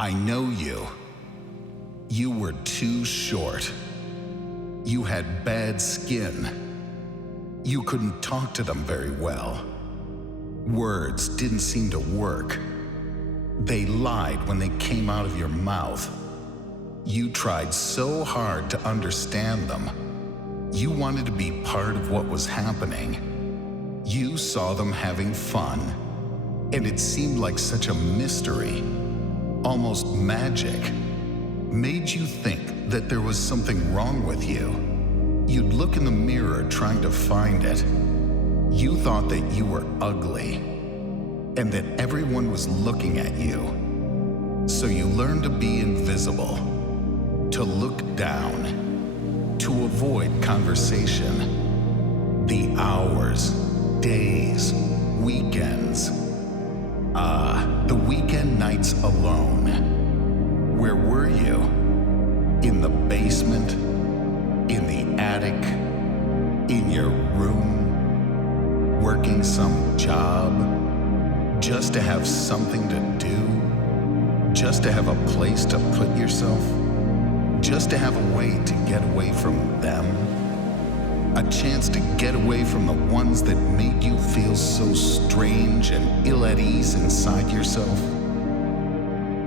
I know you. You were too short. You had bad skin. You couldn't talk to them very well. Words didn't seem to work. They lied when they came out of your mouth. You tried so hard to understand them. You wanted to be part of what was happening. You saw them having fun, and it seemed like such a mystery, almost magic. Made you think that there was something wrong with you. You'd look in the mirror trying to find it. You thought that you were ugly, and that everyone was looking at you. So you learned to be invisible, to look down, to avoid conversation. The hours, days, weekends. The weekend nights alone. Where were you? In the basement? In the attic? In your room? Working some job? Just to have something to do? Just to have a place to put yourself? Just to have a way to get away from them? A chance to get away from the ones that made you feel so strange and ill at ease inside yourself?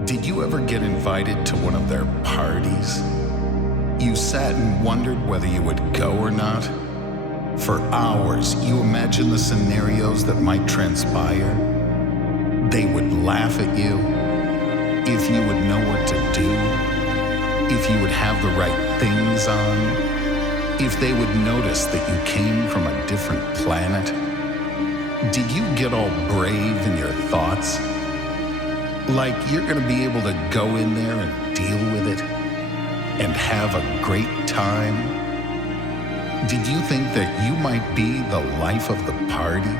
Did you ever get invited to one of their parties? You sat and wondered whether you would go or not. For hours, you imagined the scenarios that might transpire. They would laugh at you, if you would know what to do, if you would have the right things on, if they would notice that you came from a different planet. Did you get all brave in your thoughts? Like you're gonna be able to go in there and deal with it and have a great time? Did you think that you might be the life of the party?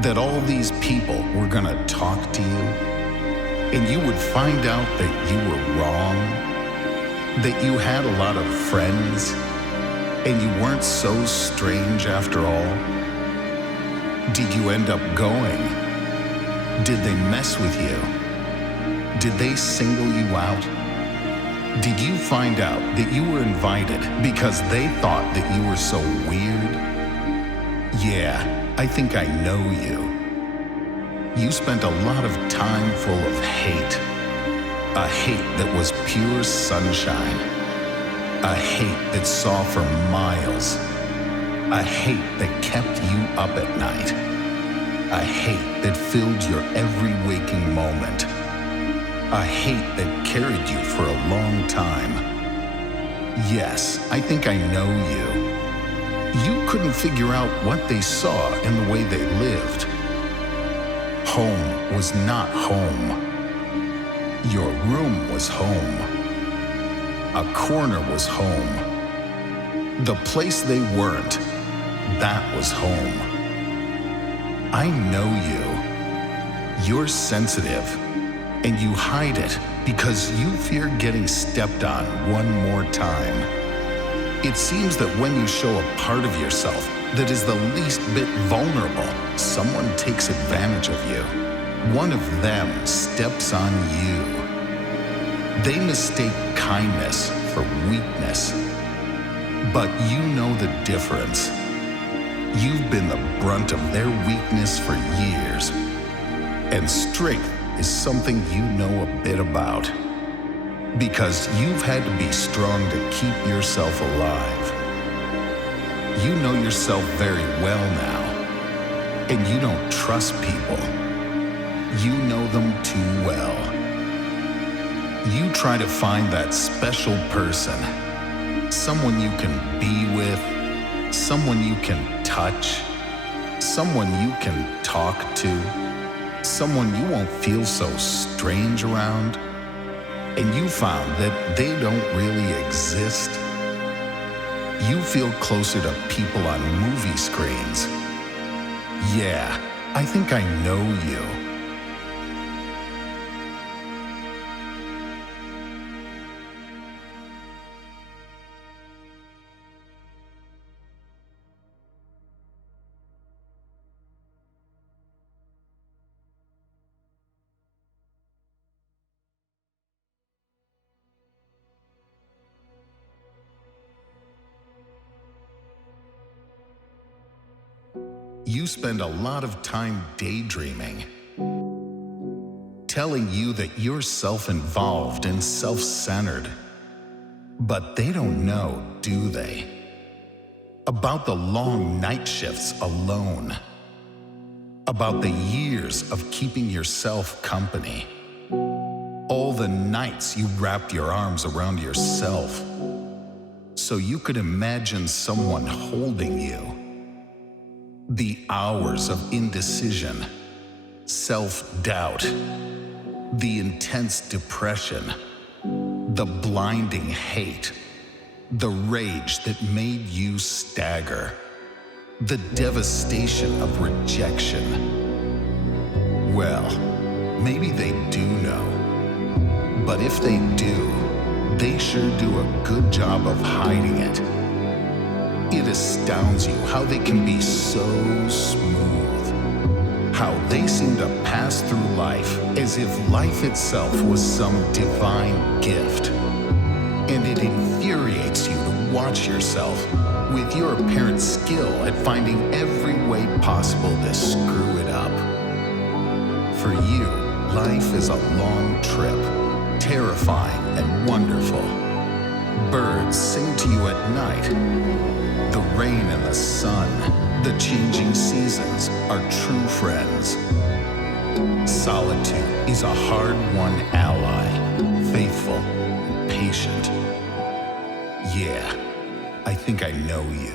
That all these people were gonna talk to you? And you would find out that you were wrong? That you had a lot of friends? And you weren't so strange after all? Did you end up going? Did they mess with you? Did they single you out? Did you find out that you were invited because they thought that you were so weird? Yeah, I think I know you. You spent a lot of time full of hate. A hate that was pure sunshine. A hate that saw for miles. A hate that kept you up at night. A hate that filled your every waking moment. A hate that carried you for a long time. Yes, I think I know you. You couldn't figure out what they saw in the way they lived. Home was not home. Your room was home. A corner was home. The place they weren't, that was home. I know you. You're sensitive, and you hide it because you fear getting stepped on one more time. It seems that when you show a part of yourself that is the least bit vulnerable, someone takes advantage of you. One of them steps on you. They mistake kindness for weakness. But you know the difference. You've been the brunt of their weakness for years. And strength is something you know a bit about. Because you've had to be strong to keep yourself alive. You know yourself very well now. And you don't trust people. You know them too well. You try to find that special person, someone you can be with, someone you can touch, someone you can talk to, someone you won't feel so strange around, and you found that they don't really exist. You feel closer to people on movie screens. Yeah, I think I know you. you spend a lot of time daydreaming, telling you that you're self-involved and self-centered. But they don't know, do they? About the long night shifts alone, about the years of keeping yourself company, all the nights you wrapped your arms around yourself so you could imagine someone holding you, the hours of indecision, self-doubt, the intense depression, the blinding hate, the rage that made you stagger, the devastation of rejection. Well, maybe they do know. But if they do, they sure do a good job of hiding it. It astounds you how they can be so smooth, how they seem to pass through life as if life itself was some divine gift. And it infuriates you to watch yourself with your apparent skill at finding every way possible to screw it up. For you, life is a long trip, terrifying and wonderful. Birds sing to you at night. The rain and the sun, the changing seasons are true friends. Solitude is a hard-won ally, faithful and patient. Yeah, I think I know you.